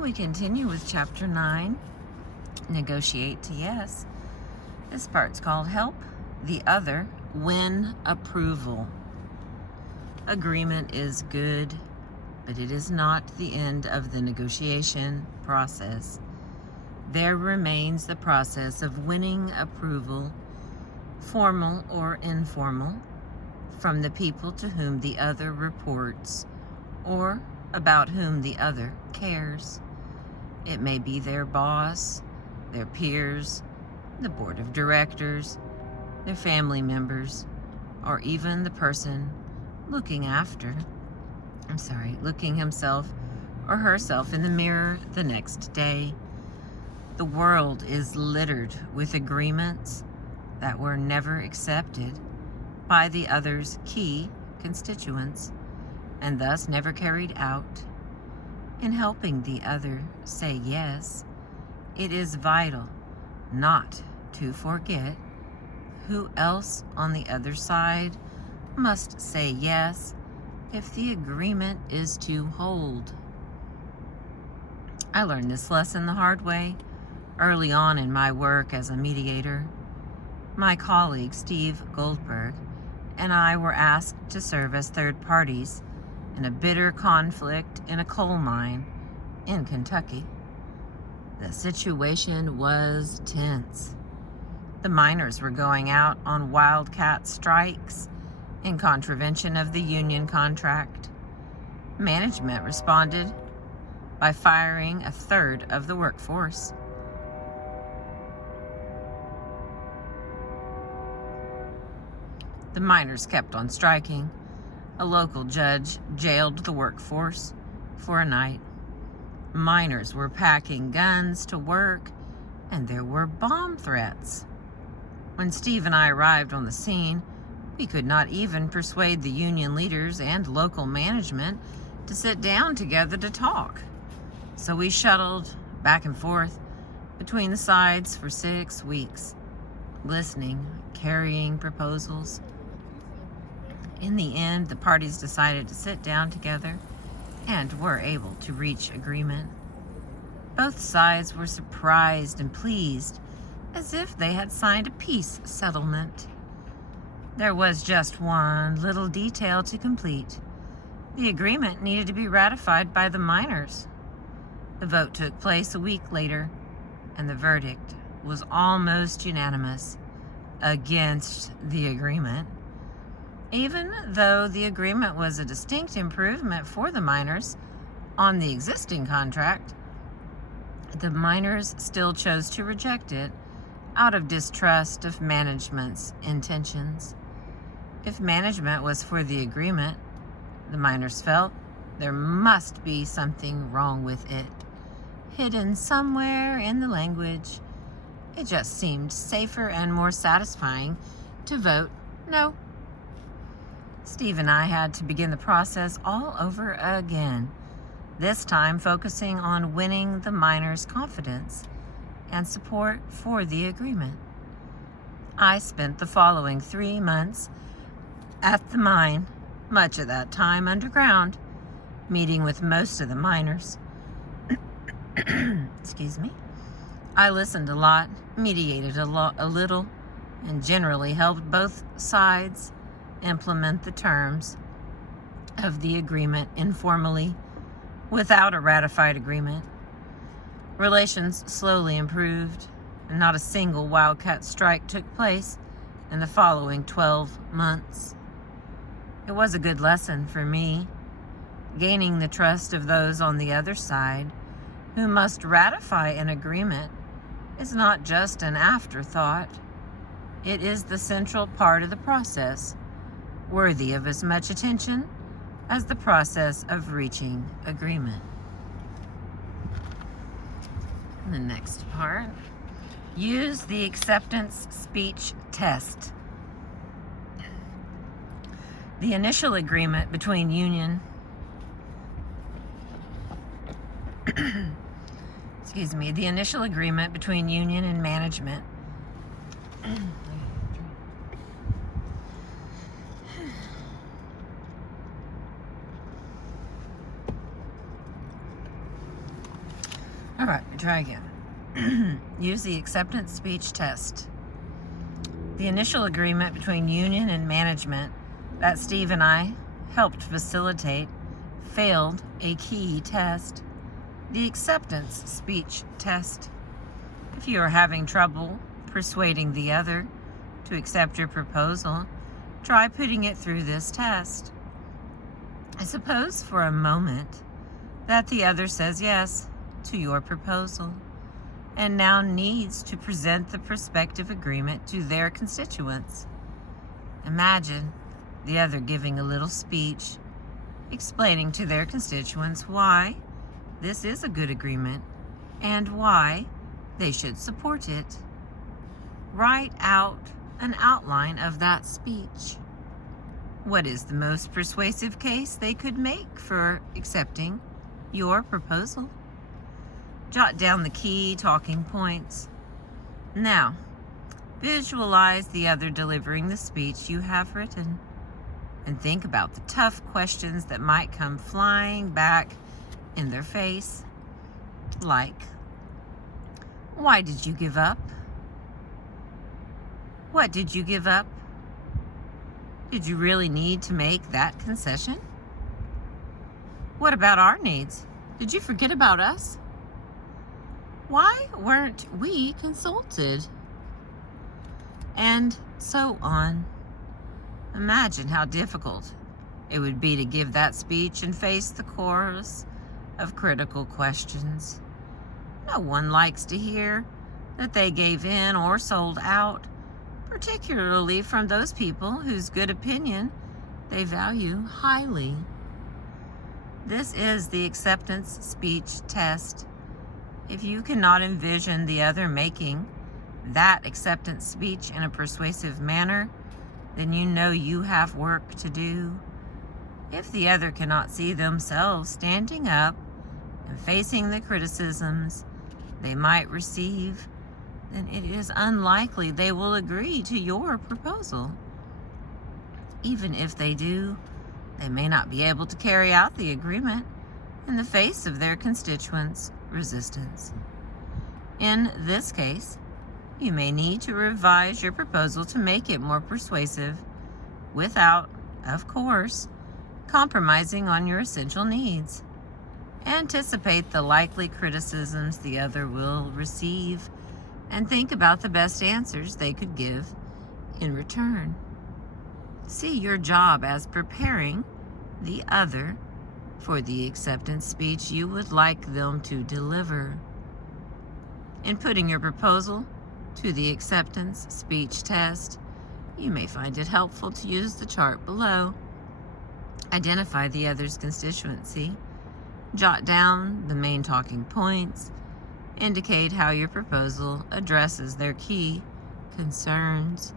We continue with Chapter 9, Negotiate to Yes. This part's called Help the Other Win Approval. Agreement is good, but it is not the end of the negotiation process. There remains the process of winning approval, formal or informal, from the people to whom the other reports or about whom the other cares. It may be their boss, their peers, the board of directors, their family members, or even the person looking himself or herself in the mirror the next day. The world is littered with agreements that were never accepted by the other's key constituents and thus never carried out. In helping the other say yes, it is vital not to forget who else on the other side must say yes if the agreement is to hold. I learned this lesson the hard way early on in my work as a mediator. My colleague Steve Goldberg and I were asked to serve as third parties in a bitter conflict in a coal mine in Kentucky. The situation was tense. The miners were going out on wildcat strikes in contravention of the union contract. Management responded by firing a third of the workforce. The miners kept on striking. A local judge jailed the workforce for a night. Miners were packing guns to work, and there were bomb threats. When Steve and I arrived on the scene, we could not even persuade the union leaders and local management to sit down together to talk. So we shuttled back and forth between the sides for 6 weeks, listening, carrying proposals. In the end, the parties decided to sit down together and were able to reach agreement. Both sides were surprised and pleased, as if they had signed a peace settlement. There was just one little detail to complete. The agreement needed to be ratified by the miners. The vote took place a week later, and the verdict was almost unanimous against the agreement. Even though the agreement was a distinct improvement for the miners on the existing contract, the miners still chose to reject it out of distrust of management's intentions. If management was for the agreement, the miners felt there must be something wrong with it, hidden somewhere in the language. It just seemed safer and more satisfying to vote no. Steve and I had to begin the process all over again, this time focusing on winning the miners' confidence and support for the agreement. I spent the following 3 months at the mine, much of that time underground, meeting with most of the miners. Excuse me. I listened a lot, mediated a little, and generally helped both sides implement the terms of the agreement informally without a ratified agreement. Relations slowly improved, and not a single wildcat strike took place in the following 12 months. It was a good lesson for me, gaining the trust of those on the other side who must ratify an agreement is not just an afterthought. It is the central part of the process, worthy of as much attention as the process of reaching agreement. The next part, use the acceptance speech test. The initial agreement between union and management All right, try again. Use the acceptance speech test. The initial agreement between union and management that Steve and I helped facilitate failed a key test, the acceptance speech test. If you are having trouble persuading the other to accept your proposal, try putting it through this test. Suppose for a moment that the other says yes to your proposal and now needs to present the prospective agreement to their constituents. Imagine the other giving a little speech explaining to their constituents why this is a good agreement and why they should support it. Write out an outline of that speech. What is the most persuasive case they could make for accepting your proposal? Jot down the key talking points. Now, visualize the other delivering the speech you have written, and think about the tough questions that might come flying back in their face, like, why did you give up? What did you give up? Did you really need to make that concession? What about our needs? Did you forget about us? Why weren't we consulted? And so on. Imagine how difficult it would be to give that speech and face the chorus of critical questions. No one likes to hear that they gave in or sold out, particularly from those people whose good opinion they value highly. This is the acceptance speech test. If you cannot envision the other making that acceptance speech in a persuasive manner, then you know you have work to do. If the other cannot see themselves standing up and facing the criticisms they might receive, then it is unlikely they will agree to your proposal. Even if they do, they may not be able to carry out the agreement in the face of their constituents' resistance. In this case, you may need to revise your proposal to make it more persuasive without, of course, compromising on your essential needs. Anticipate the likely criticisms the other will receive and think about the best answers they could give in return. See your job as preparing the other for the acceptance speech you would like them to deliver. In putting your proposal to the acceptance speech test, you may find it helpful to use the chart below. Identify the other's constituency, jot down the main talking points, indicate how your proposal addresses their key concerns,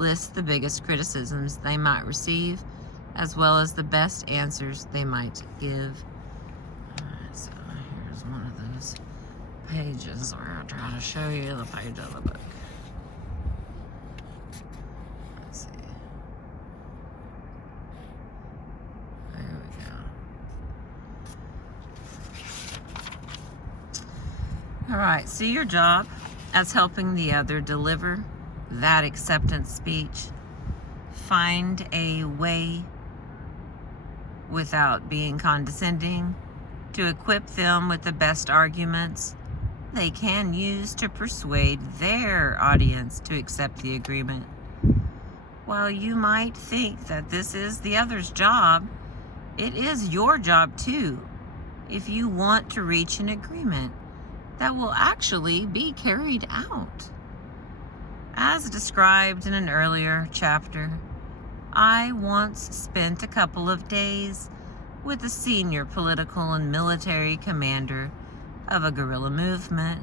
list the biggest criticisms they might receive, as well as the best answers they might give. Alright, so here's one of those pages where I'm trying to show you the page of the book. Let's see. There we go. Alright, see your job as helping the other deliver that acceptance speech. Find a way, without being condescending, to equip them with the best arguments they can use to persuade their audience to accept the agreement. While you might think that this is the other's job, it is your job too, if you want to reach an agreement that will actually be carried out. As described in an earlier chapter, I once spent a couple of days with a senior political and military commander of a guerrilla movement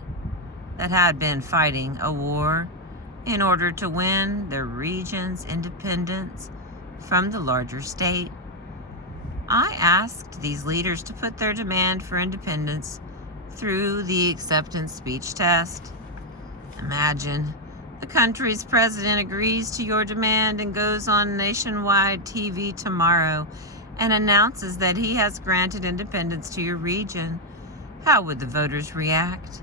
that had been fighting a war in order to win their region's independence from the larger state. I asked these leaders to put their demand for independence through the acceptance speech test. Imagine the country's president agrees to your demand and goes on nationwide TV tomorrow and announces that he has granted independence to your region. how would the voters react?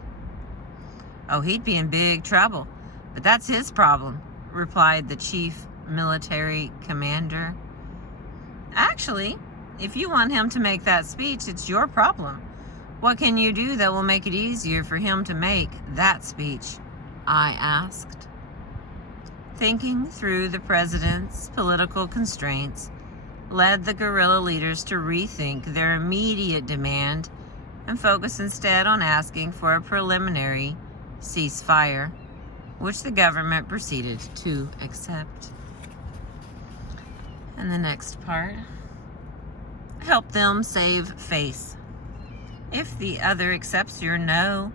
Oh, he'd be in big trouble, but that's his problem, replied the chief military commander. Actually, if you want him to make that speech, it's your problem. What can you do that will make it easier for him to make that speech? I asked. Thinking through the president's political constraints led the guerrilla leaders to rethink their immediate demand and focus instead on asking for a preliminary ceasefire, which the government proceeded to accept. And the next part, help them save face. If the other accepts your no,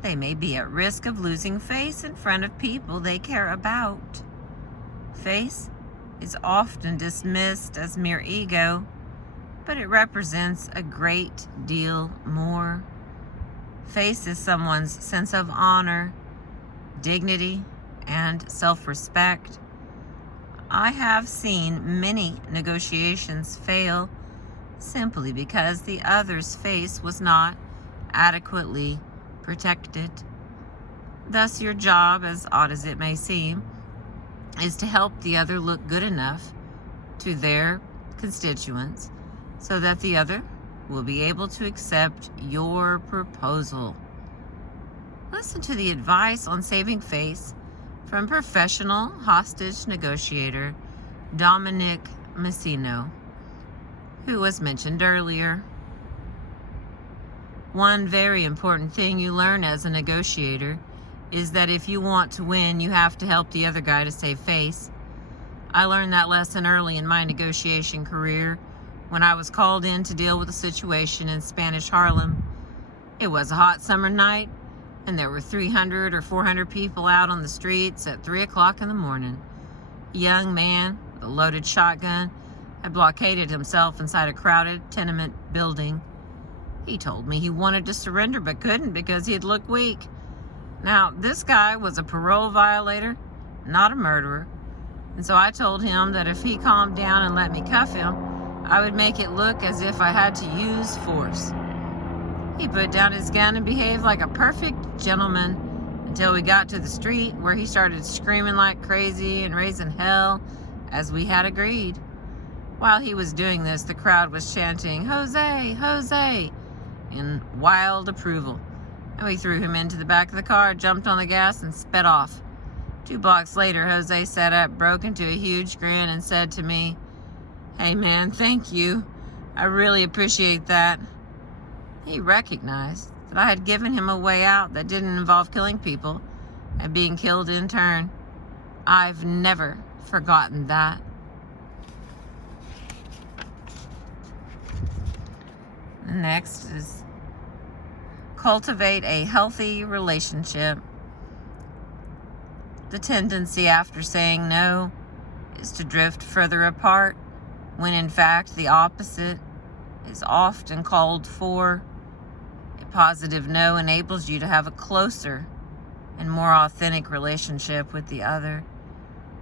they may be at risk of losing face in front of people they care about. Face is often dismissed as mere ego, but it represents a great deal more. Face is someone's sense of honor, dignity, and self-respect. I have seen many negotiations fail simply because the other's face was not adequately protected. Thus, your job, as odd as it may seem, is to help the other look good enough to their constituents so that the other will be able to accept your proposal. Listen to the advice on saving face from professional hostage negotiator Dominic Messino, who was mentioned earlier. One very important thing you learn as a negotiator is that if you want to win, you have to help the other guy to save face. I learned that lesson early in my negotiation career when I was called in to deal with a situation in Spanish Harlem. It was a hot summer night, and there were 300 or 400 people out on the streets at 3 o'clock in the morning. A young man with a loaded shotgun had blockaded himself inside a crowded tenement building. He told me he wanted to surrender but couldn't because he had looked weak. Now, this guy was a parole violator, not a murderer, and so I told him that if he calmed down and let me cuff him, I would make it look as if I had to use force. He put down his gun and behaved like a perfect gentleman until we got to the street, where he started screaming like crazy and raising hell as we had agreed. While he was doing this, the crowd was chanting, "Jose, Jose," in wild approval. And we threw him into the back of the car, jumped on the gas, and sped off. 2 blocks later, Jose sat up, broke into a huge grin, and said to me, "Hey man, thank you. I really appreciate that." He recognized that I had given him a way out that didn't involve killing people and being killed in turn. I've never forgotten that. The next is cultivate a healthy relationship. The tendency after saying no is to drift further apart, when in fact the opposite is often called for. A positive no enables you to have a closer and more authentic relationship with the other,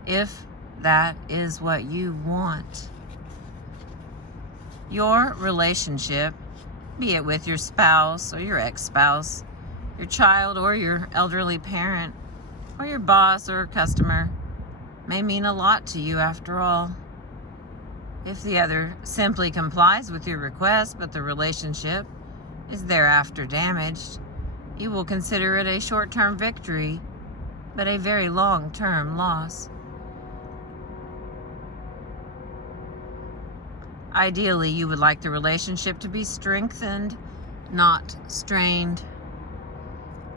if that is what you want. Your relationship, be it with your spouse or your ex-spouse, your child or your elderly parent, or your boss or customer, may mean a lot to you after all. If the other simply complies with your request, but the relationship is thereafter damaged, you will consider it a short-term victory, but a very long-term loss. Ideally, you would like the relationship to be strengthened, not strained.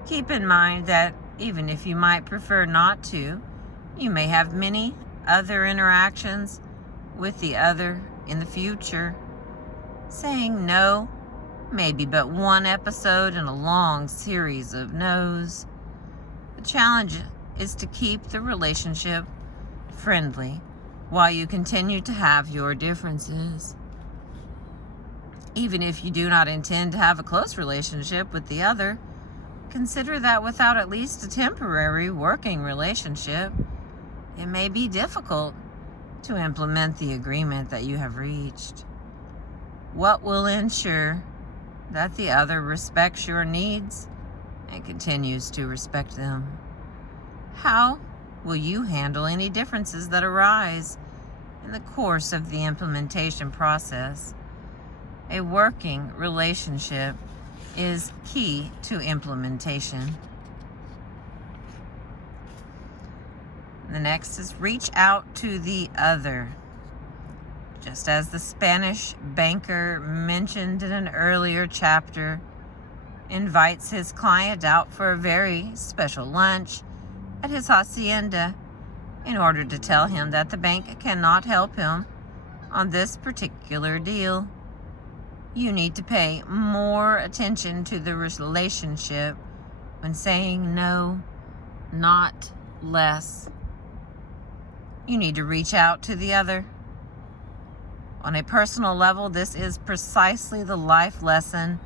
Keep in mind that even if you might prefer not to, you may have many other interactions with the other in the future. Saying no may be but one episode in a long series of no's. The challenge is to keep the relationship friendly while you continue to have your differences. Even if you do not intend to have a close relationship with the other, consider that without at least a temporary working relationship, it may be difficult to implement the agreement that you have reached. What will ensure that the other respects your needs and continues to respect them? How will you handle any differences that arise in the course of the implementation process? A working relationship is key to implementation. The next is reach out to the other. Just as the Spanish banker mentioned in an earlier chapter invites his client out for a very special lunch at his hacienda in order to tell him that the bank cannot help him on this particular deal, you need to pay more attention to the relationship when saying no, not less. You need to reach out to the other. On a personal level, this is precisely the life lesson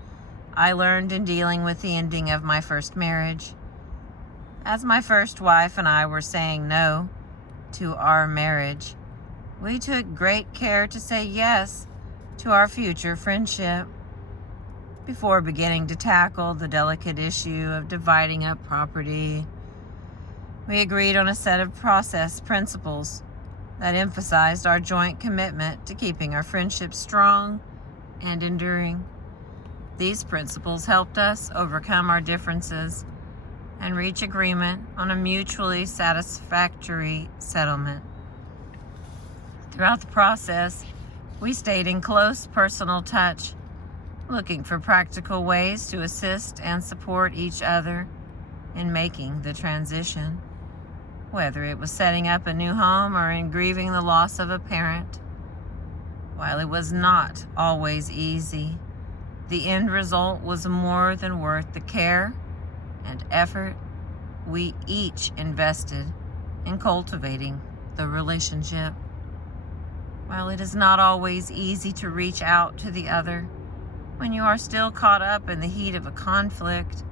I learned in dealing with the ending of my first marriage. As my first wife and I were saying no to our marriage, we took great care to say yes to our future friendship. Before beginning to tackle the delicate issue of dividing up property, we agreed on a set of process principles that emphasized our joint commitment to keeping our friendship strong and enduring. These principles helped us overcome our differences and reach agreement on a mutually satisfactory settlement. Throughout the process, we stayed in close personal touch, looking for practical ways to assist and support each other in making the transition, whether it was setting up a new home or in grieving the loss of a parent. While it was not always easy, the end result was more than worth the care and effort we each invested in cultivating the relationship. While it is not always easy to reach out to the other when you are still caught up in the heat of a conflict,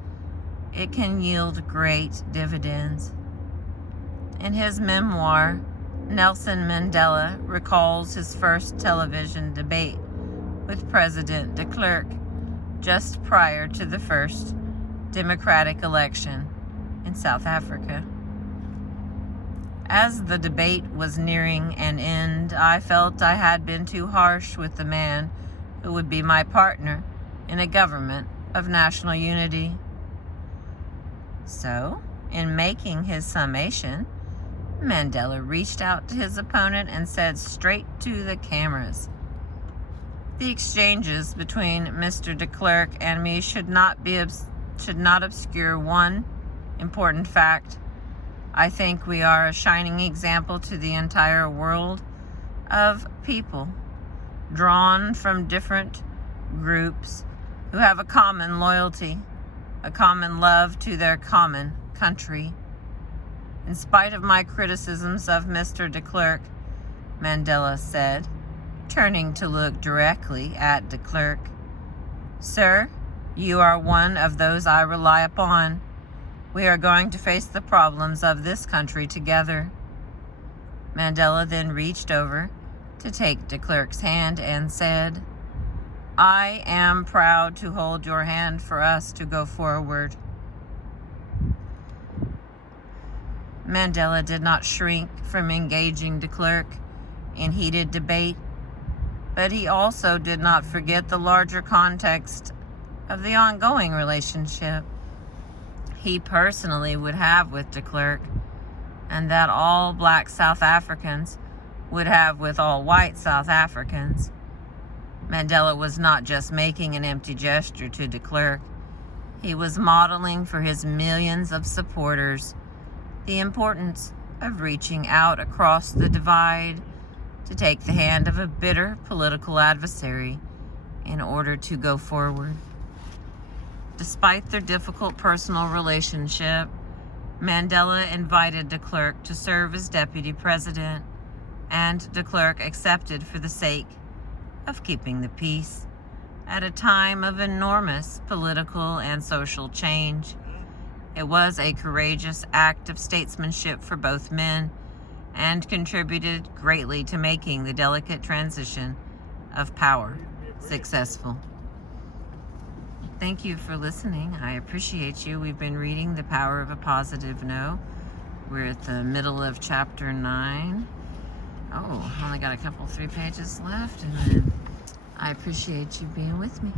it can yield great dividends. In his memoir, Nelson Mandela recalls his first television debate with President de Klerk just prior to the first democratic election in South Africa. As the debate was nearing an end, I felt I had been too harsh with the man who would be my partner in a government of national unity. So, in making his summation, Mandela reached out to his opponent and said straight to the cameras, "The exchanges between Mr. de Klerk and me should not obscure one important fact. I think we are a shining example to the entire world of people drawn from different groups who have a common loyalty, a common love to their common country." In spite of my criticisms of Mr. de Klerk, Mandela said, turning to look directly at de Klerk, "Sir, you are one of those I rely upon. We are going to face the problems of this country together." Mandela then reached over to take de Klerk's hand and said, "I am proud to hold your hand for us to go forward." Mandela did not shrink from engaging de Klerk in heated debate, but he also did not forget the larger context of the ongoing relationship he personally would have with de Klerk, and that all black South Africans would have with all white South Africans. Mandela was not just making an empty gesture to de Klerk. He was modeling for his millions of supporters the importance of reaching out across the divide to take the hand of a bitter political adversary in order to go forward. Despite their difficult personal relationship, Mandela invited de Klerk to serve as deputy president, and de Klerk accepted for the sake of keeping the peace at a time of enormous political and social change. It was a courageous act of statesmanship for both men and contributed greatly to making the delicate transition of power successful. Thank you for listening. I appreciate you. We've been reading The Power of a Positive No. We're at the middle of chapter 9. Oh, only got a couple, 3 pages left, and then I appreciate you being with me.